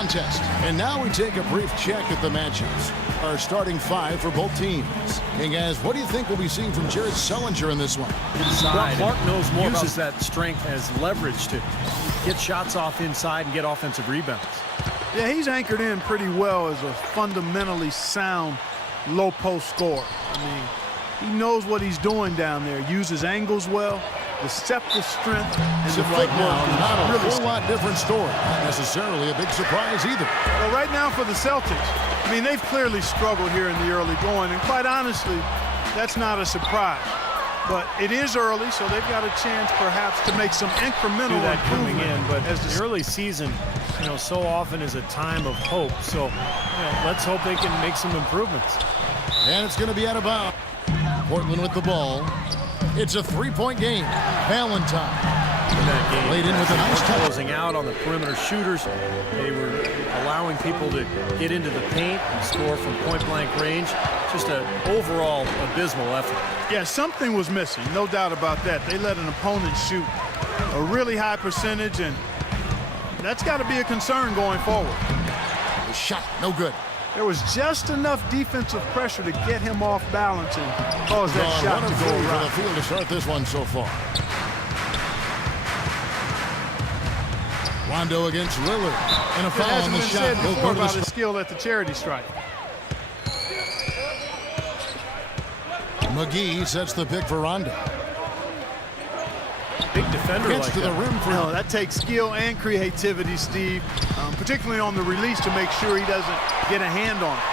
contest. And now we take a brief check at the matchups. Our starting five for both teams. Hey guys, what do you think we'll be seeing from Jared Sullinger in this one? Inside. Well, Clark knows more uses that strength as leverage to get shots off inside and get offensive rebounds. Yeah, he's anchored in pretty well as a fundamentally sound low post scorer. I mean, he knows what he's doing down there. Uses angles well, deceptive strength, and the footwork is not a really whole lot different story. Not necessarily a big surprise either. Well, right now for the Celtics, I mean, they've clearly struggled here in the early going, and quite honestly, that's not a surprise. But it is early, so they've got a chance perhaps to make some incremental do that coming improvement. in. But as the early season, you know, so often is a time of hope. So, you know, let's hope they can make some improvements. And it's going to be out of bounds. Portland with the ball. It's a three-point game. Valentine. In that game, laid in with a nice touch. Closing out on the perimeter shooters. They were allowing people to get into the paint and score from point-blank range. Just an overall abysmal effort. Yeah, something was missing, no doubt about that. They let an opponent shoot a really high percentage, and that's got to be a concern going forward. The shot, no good. There was just enough defensive pressure to get him off balance and cause that shot to go for around. the field to start this one so far. Rondo against Lillard, and a foul on the shot. It hasn't been said before about his skill at the charity stripe. McGee sets the pick for Rondo. Big defender Gets like to that. the rim for No, that takes skill and creativity, Steve, particularly on the release to make sure he doesn't get a hand on it.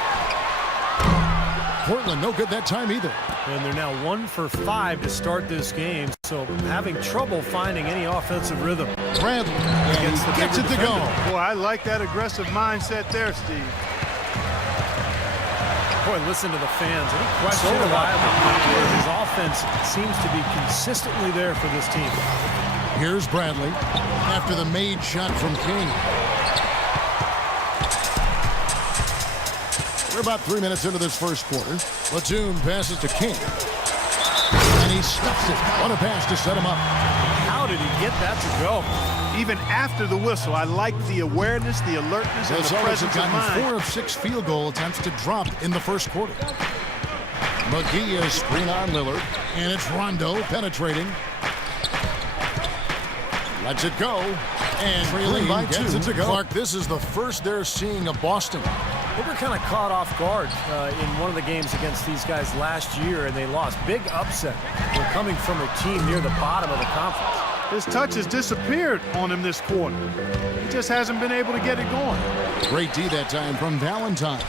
Portland, no good that time either. And they're now 1 for 5 to start this game, so having trouble finding any offensive rhythm. Bradley gets it to go. Boy, I like that aggressive mindset there, Steve. Boy, listen to the fans. Any question about his offense seems to be consistently there for this team. Here's Bradley after the made shot from King. We're about 3 minutes into this first quarter. Batum passes to King. And he stuffs it. What a pass to set him up. How did he get that to go? Even after the whistle, I like the awareness, the alertness, and the presence of mind. 4 of 6 field goal attempts to drop in the first quarter. McGee is screen on Lillard, and it's Rondo penetrating. Lets it go, and trailing by 2. It to go. Clark, this is the first they're seeing of Boston. They were kind of caught off guard in one of the games against these guys last year, and they lost. Big upset. They're coming from a team near the bottom of the conference. His touch has disappeared on him this quarter. He just hasn't been able to get it going. Great D that time from Valentine.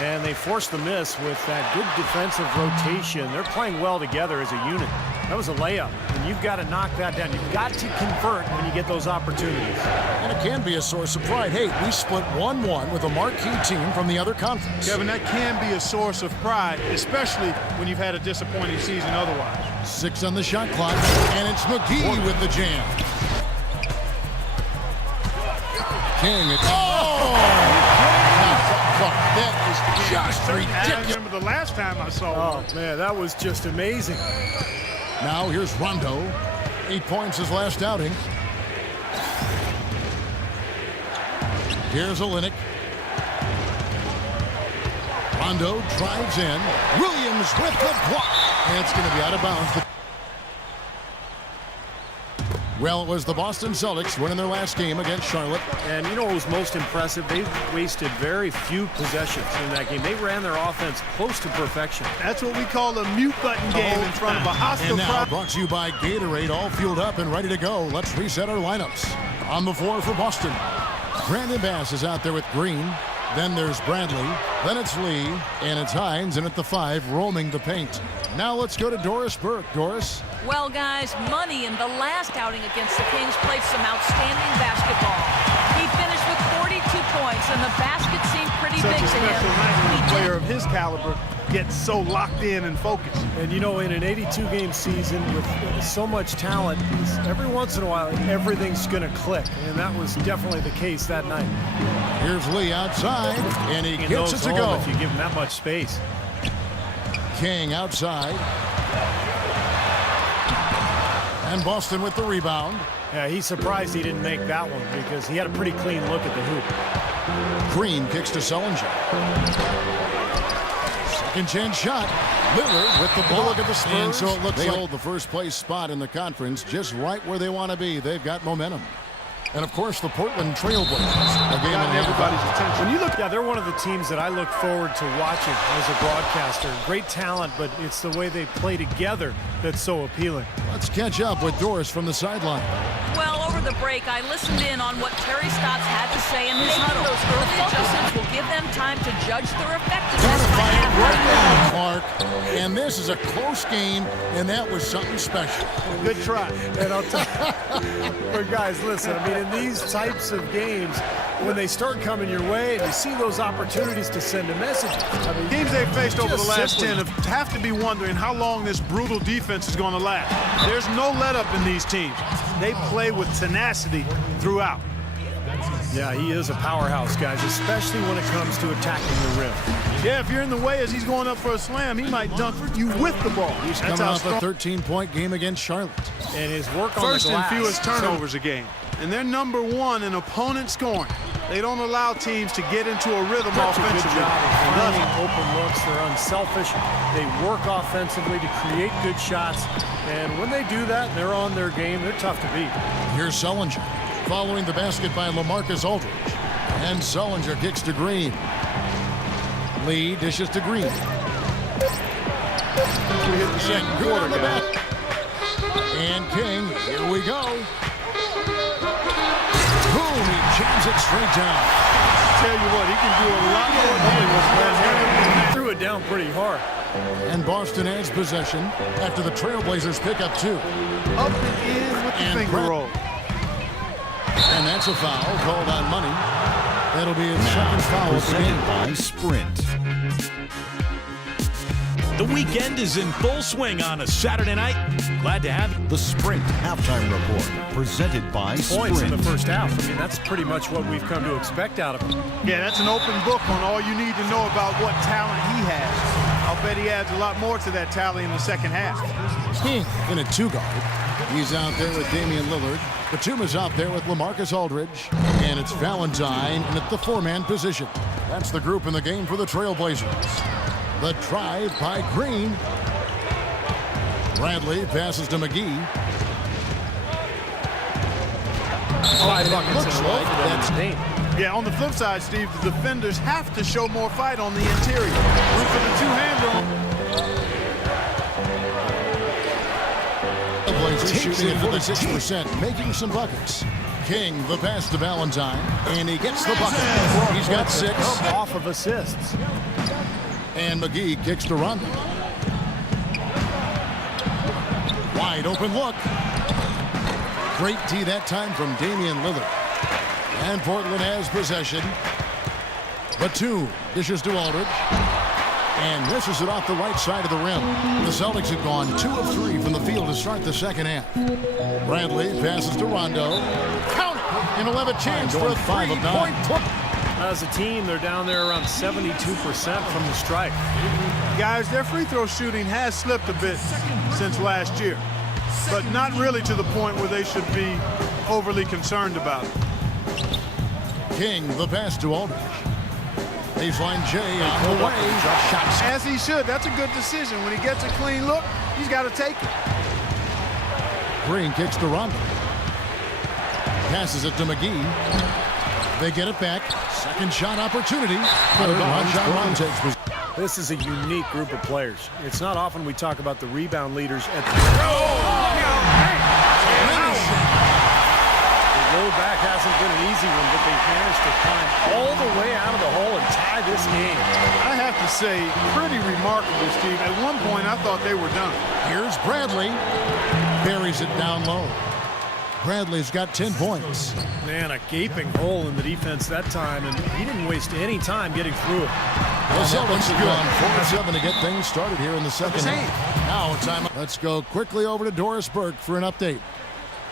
And they forced the miss with that good defensive rotation. They're playing well together as a unit. That was a layup, and you've got to knock that down. You've got to convert when you get those opportunities. And it can be a source of pride. Hey, we split 1-1 with a marquee team from the other conference. Kevin, that can be a source of pride, especially when you've had a disappointing season otherwise. 6 on the shot clock, and it's McGee with the jam. King, it's... That is just ridiculous. I remember the last time I saw him. Oh, man, that was just amazing. Now here's Rondo. 8 points his last outing. Here's Olynyk. Rondo drives in. Williams with the block. And it's going to be out of bounds. Well, it was the Boston Celtics winning their last game against Charlotte. And you know what was most impressive? They wasted very few possessions in that game. They ran their offense close to perfection. That's what we call a mute button game in front of a hostile And now crowd. brought to you by Gatorade, all fueled up and ready to go. Let's reset our lineups. On the floor for Boston, Brandon Bass is out there with Green. Then there's Bradley. Then it's Lee. And it's Hines. And at the 5, roaming the paint. Now let's go to Doris Burke. Doris? Well, guys, Money in the last outing against the Kings played some outstanding basketball. He finished with 42 points, and the basket seemed pretty Such big a to him. special night when a player of his caliber gets so locked in and focused. And you know, in an 82-game season with so much talent, every once in a while, everything's going to click. And that was definitely the case that night. Here's Lee outside, and he He gets goes it to home go. if you give him that much space. King outside. And Boston with the rebound. Yeah, he's surprised he didn't make that one because he had a pretty clean look at the hoop. Green kicks to Sullinger. Second chance shot. Lillard with the ball. Look at the Spurs. And so it looks they hold the first place spot in the conference just right where they want to be. They've got momentum. And, of course, the Portland Trailblazers. A game Got everybody's attention. When you look, they're one of the teams that I look forward to watching as a broadcaster. Great talent, but it's the way they play together that's so appealing. Let's catch up with Doris from the sideline. Well, over the break, I listened in on what Terry Stotts had to say, and making those early adjustments will give them time to judge their effectiveness by Right halftime. now, Clark. And this is a close game, and that was something special. Good try. And I'll tell you, but guys, listen, I mean, in these types of games, when they start coming your way and you see those opportunities to send a message, I mean, Teams they've faced over the last simply 10 have to be wondering how long this brutal defense is going to last. There's no let-up in these teams. They play with tenacity throughout. Yeah, he is a powerhouse, guys, especially when it comes to attacking the rim. Yeah, if you're in the way as he's going up for a slam, he might dunk you with the ball. He's coming off a 13-point game against Charlotte. And his work on First the glass. and fewest turnovers a game. And they're number one in opponent scoring. They don't allow teams to get into a rhythm Such a good offensively. job of finding open looks. They're unselfish. They work offensively to create good shots. And when they do that, they're on their game. They're tough to beat. Here's Sullinger. Following the basket by LaMarcus Aldridge. And Sullinger kicks to Green. Lee dishes to Green. We hit the second Good quarter, on the guys. back. And King, here we go. Boom, he jams it straight down. Tell you what, he can do a lot more than he was last year. He threw it down pretty hard. And Boston has possession after the Trailblazers pick up 2. Up and in with the And finger Brett. roll. And that's a foul called on Money. That'll be his second foul of the Presented game. by Sprint. The weekend is in full swing on a Saturday night. Glad to have you. The Sprint Halftime Report. Presented by Points in the Sprint. first half. I mean, that's pretty much what we've come to expect out of him. Yeah, that's an open book on all you need to know about what talent he has. I'll bet he adds a lot more to that tally in the second half. King in a 2-guard. He's out there with Damian Lillard. Batuma's out there with LaMarcus Aldridge. And it's Valentine in at the 4-man position. That's the group in the game for the Trailblazers. The drive by Green. Bradley passes to McGee. 5 buckets Looks in a row like for them that's in Dame. Yeah, on the flip side, Steve, the defenders have to show more fight on the interior. Room for the two-hander on. The Blazers shooting at 56%, making some buckets. King, the pass to Valentine, and he gets the bucket. He's got 6. Off of assists. And McGee kicks to Rondo. Wide open look. Great D that time from Damian Lillard. And Portland has possession. Batum dishes to Aldridge. And misses it off the right side of the rim. The Celtics have gone 2 of 3 from the field to start the second half. Bradley passes to Rondo. Count it! And he'll have a chance for a 5 of 9. As a team, they're down there around 72% from the stripe. Guys, their free throw shooting has slipped a bit since last year, but not really to the point where they should be overly concerned about it. King, the pass to Aldridge. Baseline J on the way. Shots. As he should. That's a good decision. When he gets a clean look, he's got to take it. Green kicks to Rondo. Passes it to McGee. They get it back. Second shot opportunity. Ron takes possession. This is a unique group of players. It's not often we talk about the rebound leaders at the low back hasn't been an easy one, but they've managed to climb all the way out of the hole and tie this game. I have to say, pretty remarkable, Steve. At one point, I thought they were done. Here's Bradley. Buries it down low. Bradley's got 10 points. Man, a gaping hole in the defense that time, and he didn't waste any time getting through it. The Celtics have gone 4-7 to get things started here in the second half. Now time. Let's go quickly over to Doris Burke for an update.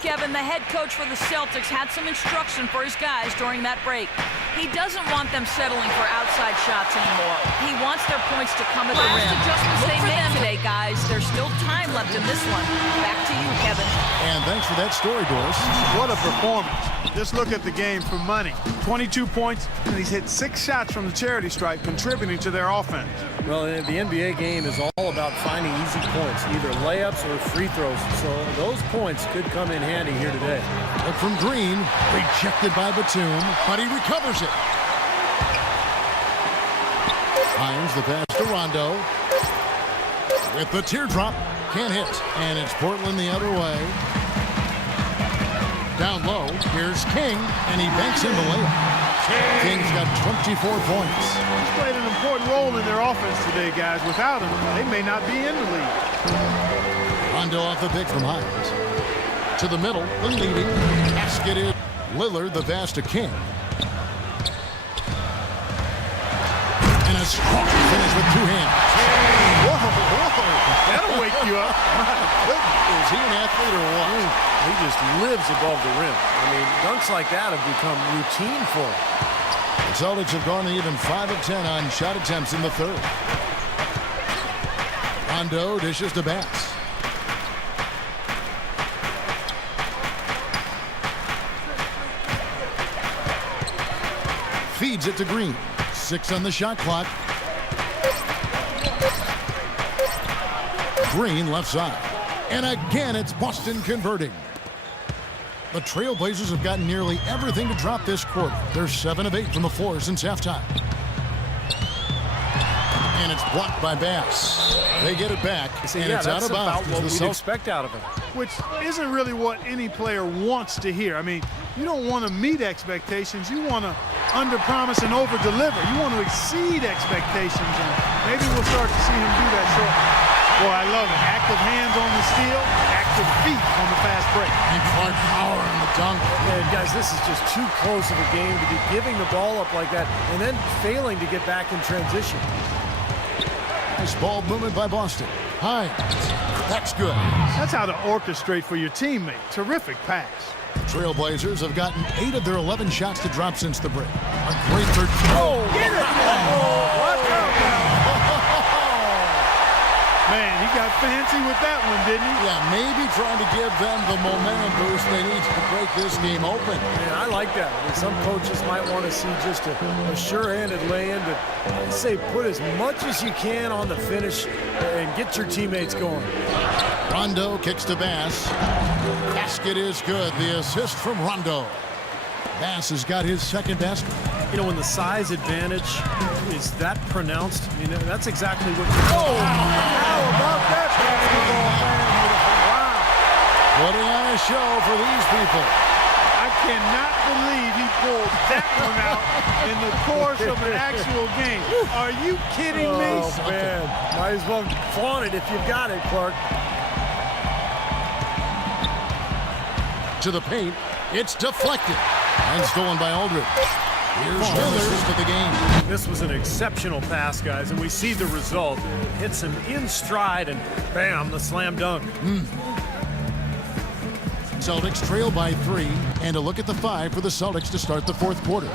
Kevin, the head coach for the Celtics, had some instruction for his guys during that break. He doesn't want them settling for outside shots anymore. He wants their points to come at the rim. Last adjustments they make today, guys. There's still time left in this one. Back to you, Kevin. And thanks for that story, Doris. What a performance. Just look at the game for money. 22 points, and he's hit 6 shots from the charity stripe, contributing to their offense. Well, the NBA game is all about finding easy points, either layups or free throws. So those points could come in handy here today. Look from Green, rejected by Batum, but he recovers it. Hines the pass to Rondo. With the teardrop, can't hit. And it's Portland the other way. Down low, here's King, and he banks in the layup. King's got 24 points. He's played an important role in their offense today, guys. Without him, they may not be in the league. Rondo off the pick from Hines. To the middle, the leading. Basket is Lillard, the pass to King. And a strong finish with 2 hands. Whoa. That'll wake you up. Is he an athlete or what? He just lives above the rim. I mean, dunks like that have become routine for him. The Celtics have gone even 5 of 10 on shot attempts in the third. Rondo dishes to Bass. Feeds it to Green. 6 on the shot clock. Green left side. And again, it's Boston converting. The Trailblazers have gotten nearly everything to drop this quarter. They're 7 of 8 from the floor since halftime. And it's blocked by Bass. They get it back, and it's out of bounds. That's about what we'd expect out of him. Which isn't really what any player wants to hear. I mean, you don't want to meet expectations. You want to under-promise and over-deliver. You want to exceed expectations, and maybe we'll start to see him do that shortly. Boy, I love it. Active hands on the steal, active feet on the fast break. And Clark power on the dunk. And guys, this is just too close of a game to be giving the ball up like that and then failing to get back in transition. Nice ball movement by Boston. Hines. That's good. That's how to orchestrate for your teammate. Terrific pass. Trailblazers have gotten 8 of their 11 shots to drop since the break. A great third. Oh, get it! Watch out now. Man, he got fancy with that one, didn't he? Yeah, maybe trying to give them the momentum boost they need to break this game open. Man, I like that. I mean, some coaches might want to see just a sure-handed lay-in, but I say put as much as you can on the finish and get your teammates going. Rondo kicks to Bass. Basket is good. The assist from Rondo. Bass has got his second basket. You know, when the size advantage is that pronounced, I mean, that's exactly what Oh, how about that basketball, man? Wow. Putting on a show for these people. I cannot believe he pulled that one out in the course of an actual game. Are you kidding me? Oh, man. Might as well flaunt it if you've got it, Clark. To the paint. It's deflected. And stolen by Aldridge. Here's Lillard to the game. This was an exceptional pass, guys, and we see the result. It hits him in stride, and bam, the slam dunk. Celtics trail by 3, and a look at the 5 for the Celtics to start the fourth quarter.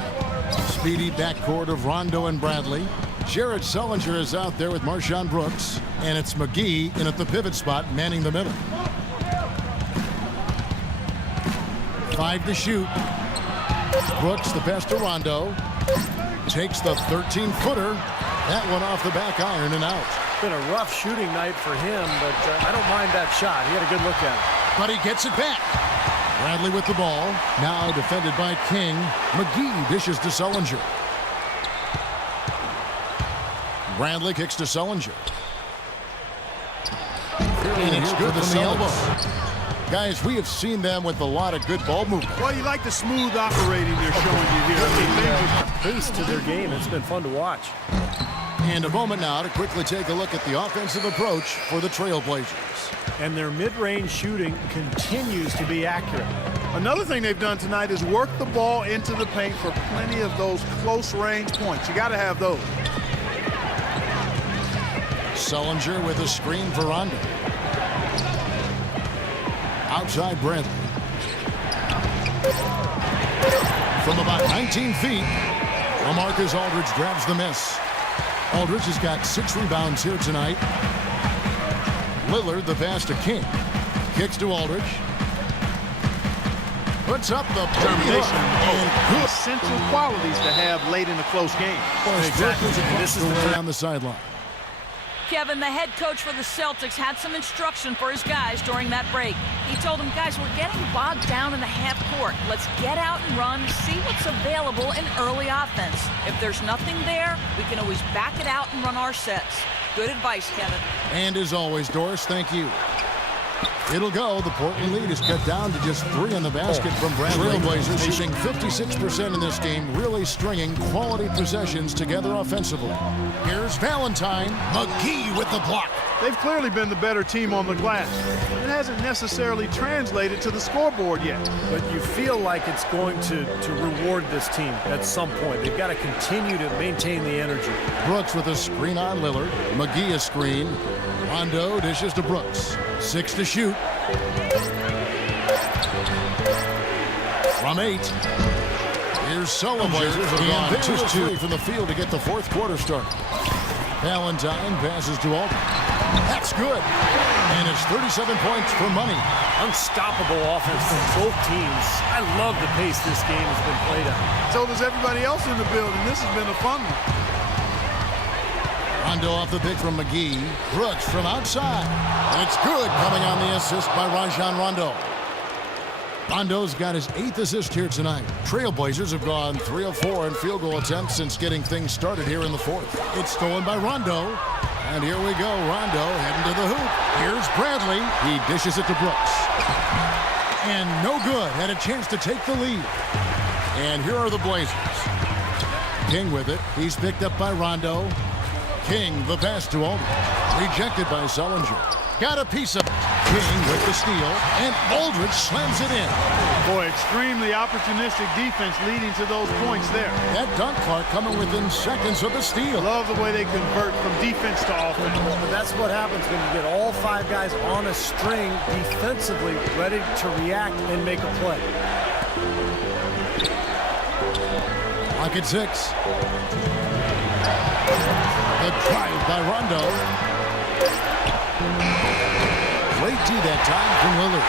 Speedy backcourt of Rondo and Bradley. Jared Sullinger is out there with Marshawn Brooks, and it's McGee in at the pivot spot, manning the middle. 5 to shoot. Brooks the pass to Rondo. Takes the 13-footer. That one off the back iron and out. Been a rough shooting night for him, but I don't mind that shot. He had a good look at it. But he gets it back. Bradley with the ball. Now defended by King. McGee dishes to Sullinger. Bradley kicks to Sullinger. And it's good from the elbow. Guys, we have seen them with a lot of good ball movement. Well, you like the smooth operating they're showing you here. I mean, Pace to their game. It's been fun to watch. And a moment now to quickly take a look at the offensive approach for the Trailblazers. And their mid-range shooting continues to be accurate. Another thing they've done tonight is work the ball into the paint for plenty of those close-range points. You got to have those. Sullinger with a screen for Rondo. Outside Bradley. From about 19 feet, LaMarcus Aldridge grabs the miss. Aldridge has got 6 rebounds here tonight. Lillard, the pass to King. Kicks to Aldridge. Puts up the Determination and good. Essential qualities to have late in a close game. Exactly. This is the Away on the sideline. Kevin, the head coach for the Celtics, had some instruction for his guys during that break. He told them, guys, we're getting bogged down in the half court. Let's get out and run, see what's available in early offense. If there's nothing there, we can always back it out and run our sets. Good advice, Kevin. And as always, Doris, thank you. It'll go. The Portland lead is cut down to just 3 on the basket from Bradley. Trailblazers shooting 56% in this game, really stringing quality possessions together offensively. Here's Valentine. McGee with the block. They've clearly been the better team on the glass. It hasn't necessarily translated to the scoreboard yet. But you feel like it's going to reward this team at some point. They've got to continue to maintain the energy. Brooks with a screen on Lillard. McGee a screen. Rondo dishes to Brooks. 6 to shoot. From 8. Here's Sullivan. And there's 2 from the field to get the fourth quarter started. Valentine passes to Aldridge. That's good. And it's 37 points for money. Unstoppable offense from both teams. I love the pace this game has been played at. So does everybody else in the building. This has been a fun one. Rondo off the pick from McGee. Brooks from outside. And it's good, coming on the assist by Rajon Rondo. Rondo's got his 8th assist here tonight. Trailblazers have gone 3 of 4 in field goal attempts since getting things started here in the fourth. It's stolen by Rondo. And here we go. Rondo heading to the hoop. Here's Bradley. He dishes it to Brooks. And no good. Had a chance to take the lead. And here are the Blazers. King with it. He's picked up by Rondo. King, the pass to Aldridge. Rejected by Sullinger. Got a piece of it. King with the steal, and Aldridge slams it in. Boy, extremely opportunistic defense leading to those points there. That dunk clock coming within seconds of the steal. Love the way they convert from defense to offense. But that's what happens when you get all 5 guys on a string defensively ready to react and make a play. Lock at 6. The drive by Rondo. Great D that time from Lillard.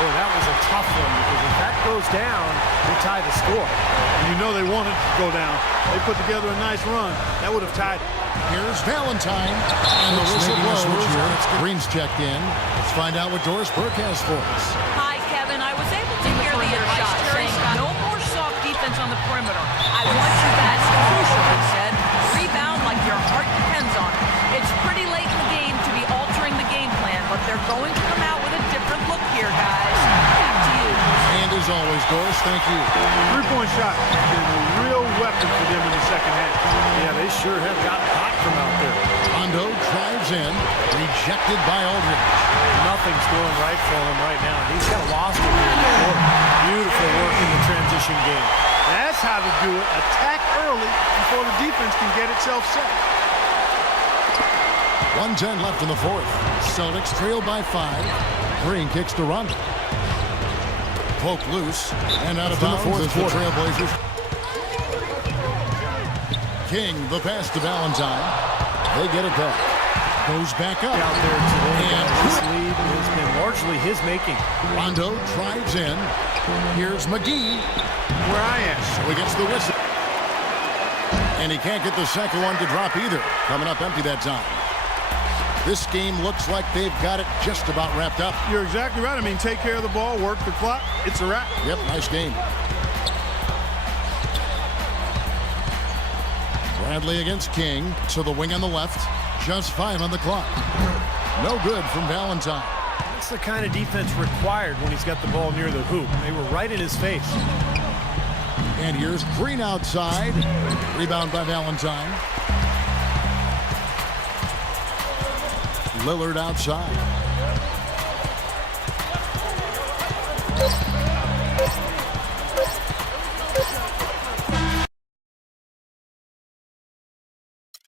Boy, that was a tough one because if that goes down, they tie the score. And you know they wanted to go down. They put together a nice run. That would have tied it. Here's Valentine. And the whistle blows. Green's checked in. Let's find out what Doris Burke has for us. Hi, Kevin. I was able to hear the advice saying no more soft defense on the perimeter. I want you guys to crucial, he said. Rebound like your heart depends on it. It's pretty late in the game to be altering the game plan, but they're going to come out with a different look here, guys. Back to you. And as always, Doris, thank you. 3-point shot has been a real weapon for them in the second half. Yeah, they sure have got hot from out there. Rondo drives in, rejected by Aldridge. Nothing's going right for him right now. He's got lost it here in the quarter. Beautiful work in the transition game. That's how to do it. Attack early before the defense can get itself set. 1:10 left in the fourth. Celtics trail by 5. Green kicks to Rondo. Poke loose and out of bounds in the fourth quarter. Trailblazers. King, the pass to Valentine. They get it back. Goes back up. Out there today, And this lead has been largely his making. Rondo drives in. Here's McGee. Where I am. So he gets the whistle. And he can't get the second one to drop either. Coming up empty that time. This game looks like they've got it just about wrapped up. You're exactly right. I mean, take care of the ball, work the clock. It's a wrap. Yep, nice game. Bradley against King. To the wing on the left. Just 5 on the clock. No good from Valentine. That's the kind of defense required when he's got the ball near the hoop. They were right in his face. And here's Green outside. Rebound by Valentine. Lillard outside.